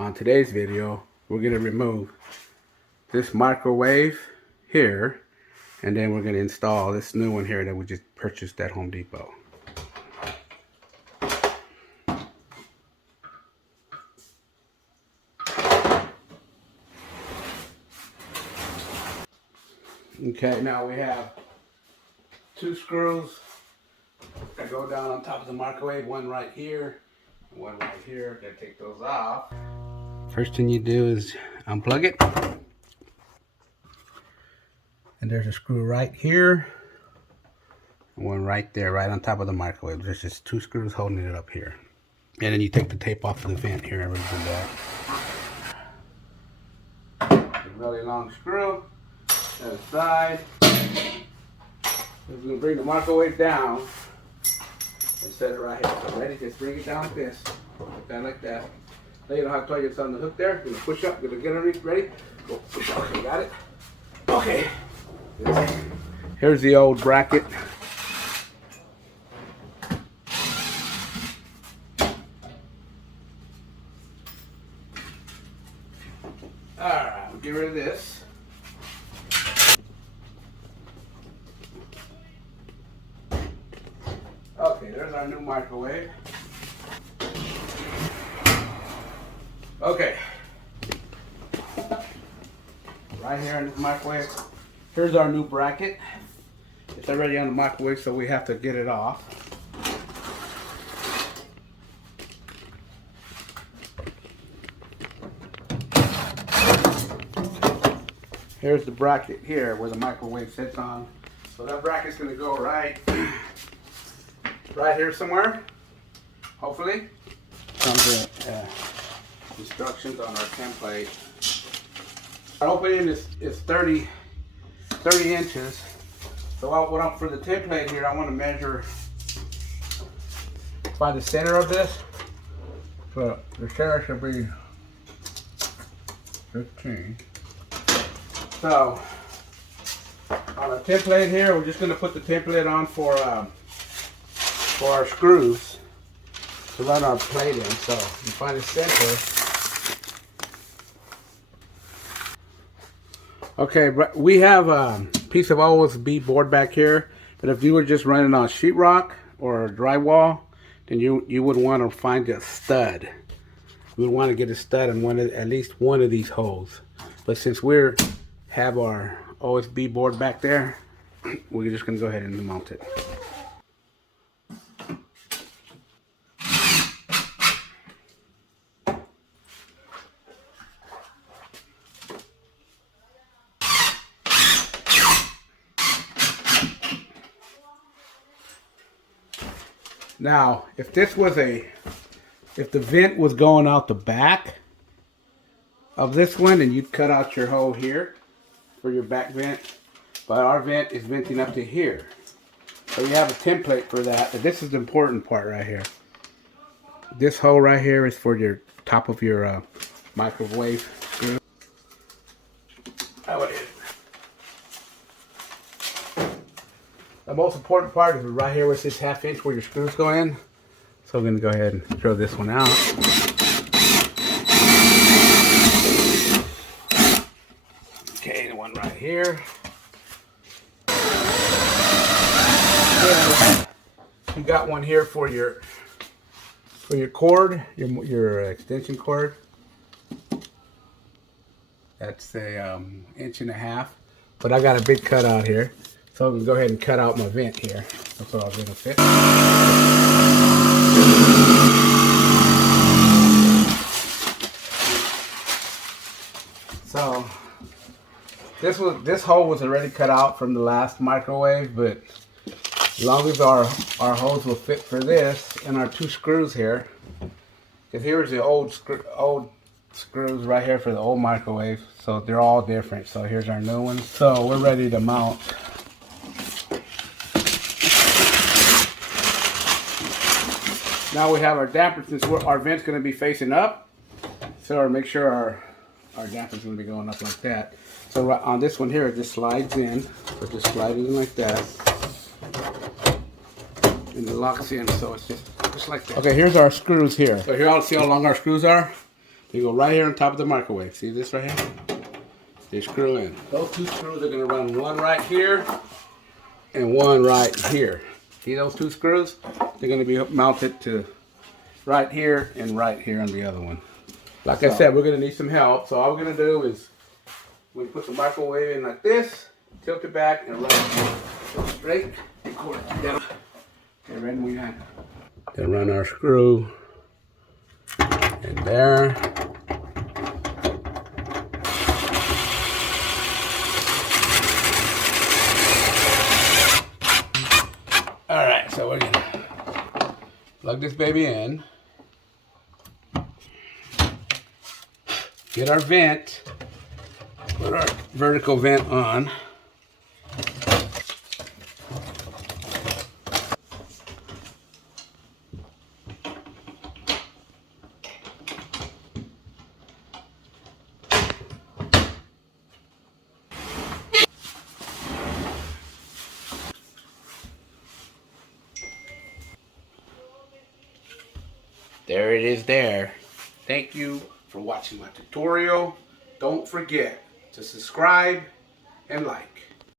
On today's video, we're going to remove this microwave here, and then we're going to install this new one here that we just purchased at Home Depot. Okay, now we have two screws that go down on top of the microwave, one right here, and one right here. Gotta take those off. First thing you do is unplug it. And there's a screw right here, and one right there, right on top of the microwave. There's just two screws holding it up here. And then you take the tape off of the vent here, everything back. A really long screw. To the side. We're going to bring the microwave down and set it right here. So ready? Just bring it down like this. Like that, like that. Now you know how to tell you it's on the hook there. You're going to push up. You're going to get underneath. Ready? Go push up. Okay, got it? Okay. Here's the old bracket. Alright, we'll get rid of this. Okay, there's our new microwave. Okay. Right here in this microwave. Here's our new bracket. It's already on the microwave, so we have to get it off. Here's the bracket here where the microwave sits on. So that bracket's going to go right here somewhere, hopefully. Comes with instructions on our template. Our opening is 30 inches. So for the template here, I want to measure by the center of this. So the center should be 15. So on the template here, we're just going to put the template on for our screws to run our plate in. So you find the center. Okay, we have a piece of OSB board back here, but if you were just running on sheetrock or drywall, then you would want to find a stud. You would want to get a stud in at least one of these holes. But since we have our OSB board back there, we're just going to go ahead and mount it. Now, if the vent was going out the back of this one, then you'd cut out your hole here for your back vent. But our vent is venting up to here. So you have a template for that. But this is the important part right here. This hole right here is for your top of your microwave screw. How it is. The most important part is right here where it says 1/2 inch where your screws go in. So I'm going to go ahead and throw this one out. Okay, the one right here. And you got one here for your cord, your extension cord. That's a 1.5 inches. But I got a big cutout here. So I'm going to go ahead and cut out my vent here. That's what I was going to fit. So this hole was already cut out from the last microwave, but as long as our holes will fit for this and our two screws here, because here's the old screws right here for the old microwave, so they're all different. So here's our new ones. So we're ready to mount. Now we have our damper, since our vent's going to be facing up, so make sure our damper's going to be going up like that. So on this one here, it just slides in. So just slide it in like that. And it locks in, so it's just like that. Okay, here's our screws here. So here, I'll see how long our screws are. They go right here on top of the microwave. See this right here? They screw in. Those two screws are going to run one right here and one right here. See those two screws? They're going to be mounted to right here and right here on the other one. Like I said, we're going to need some help. So all we're going to do is we put the microwave in like this, tilt it back, and run it straight. Okay, ready? We got to run our screw in there. All right, so we're going to plug this baby in. Get our vent, put our vertical vent on. There it is there. Thank you for watching my tutorial. Don't forget to subscribe and like.